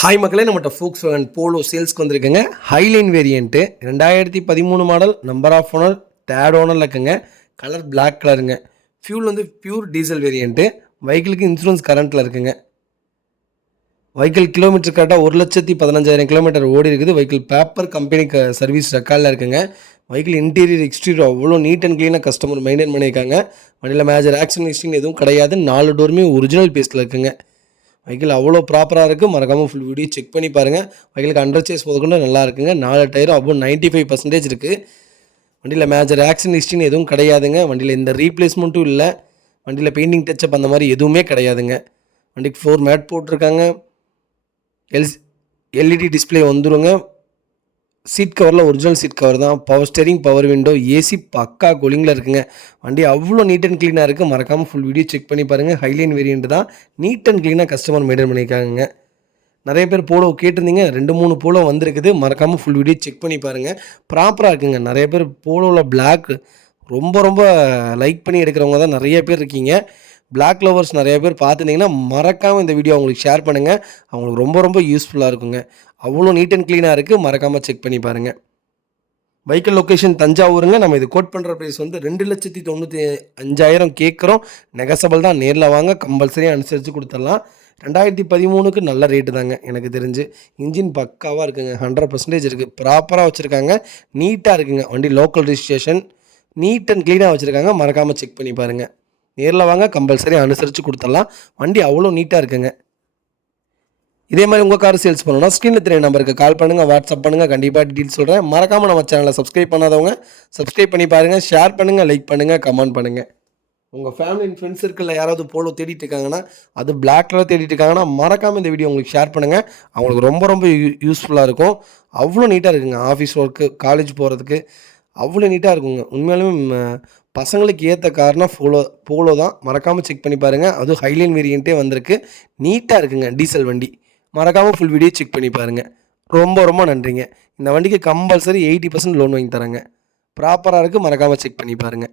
Hi மக்களே, நம்மகிட்ட Volkswagen Polo சேல்ஸ்க்கு வந்திருக்குங்க. Highline variant 2013 model, number of owner, third ஓனரில் இருக்குங்க. கலர் பிளாக் கலருங்க. ஃபியூல் வந்து பியூர் டீசல் வேரியண்ட்டு. வெஹிக்கிளுக்கு இன்சூரன்ஸ் கரண்ட்டில் இருக்குங்க. வெஹிக்கிள் கிலோமீட்டர் கரெக்டாக 1,15,000 கிலோமீட்டர் ஓடி இருக்குது. வெஹிக்கிள் பேப்பர் கம்பெனி சர்வீஸ் ரெக்கார்டில் இருக்குங்க. வெஹிக்கிள் இன்டீரியர் எக்ஸ்டீரியர் அவ்வளோ நீட் அண்ட் க்ளீனாக கஸ்டமர் மெயின்டைன் பண்ணியிருக்காங்க. வண்டியில் மேஜர் ஆக்சிடென்ட் ஹிஸ்ட்ரி எதுவும் கிடையாது. 4 டோருமே ஒரிஜினல் பீஸில் இருக்குங்க. வெஹிக்கிள் அவ்வளோ ப்ராப்பராக இருக்குது. மறக்காமல் ஃபுல் வீடியோ செக் பண்ணி பாருங்கள். வெஹிக்கிளுக்கு அண்டர் சேஸ் முதற்கொண்டு நல்லா இருக்குங்க. 4 டயரும் அபோவ் 95% இருக்குது. வண்டியில் மேஜர் ஆக்சிடென்ட் ஹிஸ்ட்ரின்னு எதுவும் கிடையாதுங்க. வண்டியில் எந்த ரீப்ளேஸ்மெண்ட்டும் இல்லை. வண்டியில் பெயிண்டிங் டச்சப் அந்த மாதிரி எதுவுமே கிடையாதுங்க. வண்டிக்கு 4 மேட் போட்டிருக்காங்க. எல்இடி டிஸ்பிளே வந்துருங்க. சீட் கவரில் ஒரிஜினல் சீட் கவர் தான். Power steering, power window, AC பக்கா கூலிங்கில் இருக்குங்க. வண்டி அவ்வளோ நீட் அண்ட் க்ளீனாக இருக்குது. மறக்காமல் ஃபுல் வீடியோ செக் பண்ணி பாருங்கள். ஹைலைன் வேரியண்ட் தான். நீட் அண்ட் க்ளீனாக கஸ்டமர் மெயின்டைன் பண்ணியிருக்காங்க. நிறைய பேர் போலோ கேட்டிருந்தீங்க. 2-3 போலோ வந்திருக்குது. மறக்காமல் ஃபுல் வீடியோ செக் பண்ணி பாருங்கள். ப்ராப்பராக இருக்குங்க. நிறைய பேர் போலோவில் பிளாக் ரொம்ப ரொம்ப லைக் பண்ணி எடுக்கிறவங்க தான் நிறைய பேர் இருக்கீங்க. பிளாக் லவர்ஸ் நிறைய பேர் பார்த்துட்டிங்கன்னா மறக்காமல் இந்த வீடியோ அவங்களுக்கு ஷேர் பண்ணுங்கள். அவங்களுக்கு ரொம்ப ரொம்ப யூஸ்ஃபுல்லாக இருக்குங்க. அவ்வளோ நீட் அண்ட் க்ளீனாக இருக்குது. மறக்காமல் செக் பண்ணி பாருங்கள். வெஹிக்கிள் லொக்கேஷன் தஞ்சாவூருங்க. நம்ம இது கோட் பண்ணுற ப்ரைஸ் வந்து 2,95,000 கேட்குறோம். நெகசபிள் தான். நேரில் வாங்க, கம்பல்சரியாக அனுசரித்து கொடுத்துடலாம். 2013க்கு நல்ல ரேட்டு தாங்க எனக்கு தெரிஞ்சு. இன்ஜின் பக்காவாக இருக்குங்க. 100% இருக்குது. ப்ராப்பராக வச்சுருக்காங்க. நீட்டாக இருக்குங்க. வண்டி லோக்கல் ரிஜிஸ்ட்ரேஷன் நீட் அண்ட் க்ளீனாக வச்சுருக்காங்க. மறக்காமல் செக் பண்ணி பாருங்கள். நேரில் வாங்க, கம்பல்சரியாக அனுசரித்து கொடுத்துடலாம். வண்டி அவ்வளோ நீட்டாக இருக்குங்க. இதே மாதிரி உங்கள் கார் சேல்ஸ் பண்ணணும்னா ஸ்க்ரீனில் தெரிய நம்பருக்கு கால் பண்ணுங்கள், வாட்ஸ்அப் பண்ணுங்கள். கண்டிப்பாக டீட்டெயில்ஸ் சொல்கிறேன். மறக்காமல் நம்ம சேனலை சப்ஸ்கிரைப் பண்ணாதவங்க சப்ஸ்கிரைப் பண்ணி பாருங்கள். ஷேர் பண்ணுங்கள், லைக் பண்ணுங்கள், கமெண்ட் பண்ணுங்கள். உங்கள் ஃபேமிலி அண்ட் ஃப்ரெண்ட்ஸ் சர்க்கிளில் யாராவது போலோ தேடிட்டு இருக்காங்கன்னா, அது பிளாக் கலர் தேடிட்டு இருக்காங்கன்னா, மறக்காமல் இந்த வீடியோ உங்களுக்கு ஷேர் பண்ணுங்கள். அவங்களுக்கு ரொம்ப ரொம்ப யூஸ்ஃபுல்லாக இருக்கும். அவ்வளோ நீட்டாக இருக்குங்க. ஆஃபீஸ் ஒர்க்கு, காலேஜ் போகிறதுக்கு அவ்வளோ நீட்டாக இருக்குங்க. உண்மையாலுமே பசங்களுக்கு ஏற்ற கார்னா போலோ தான். மறக்காமல் செக் பண்ணி பாருங்கள். அதுவும் ஹைலைன் வேரியண்ட்டே வந்திருக்கு. நீட்டாக இருக்குங்க. டீசல் வண்டி. மறக்காமல் ஃபுல் வீடியோ செக் பண்ணி பாருங்கள். ரொம்ப ரொம்ப நன்றிங்க. இந்த வண்டிக்கு கம்பல்சரி 80% லோன் வாங்கி தரேங்க. ப்ராப்பராக இருக்குது. மறக்காமல் செக் பண்ணி பாருங்கள்.